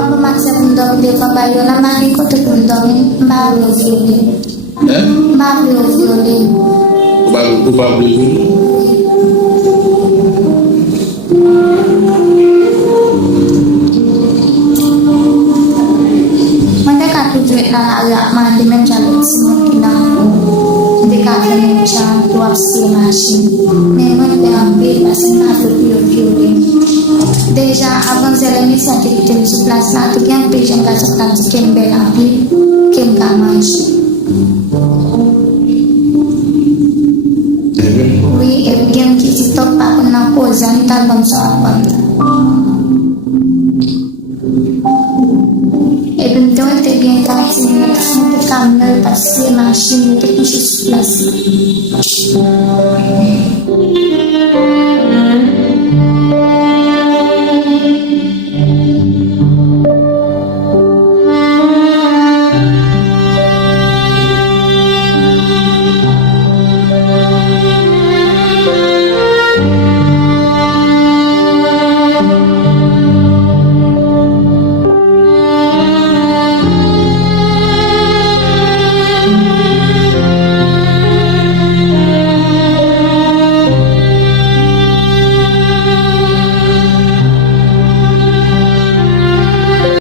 Apa maksa bundong di kabayo na mali ko to bundong Mario Violin. Mario Violin. Bago Mereka tujuan na agak mandi mencari semua kinang dekatin macam tuas masih memang diambil pasal masuk Violin. Deja abang saya ni sakit tim 11 na tu yang patient ka saktan sekian belapi kem kamas. We yang kisi top pa na po zan talbang sa apan. Eventual te bien kasi na kamera pasi machine te kisi 11.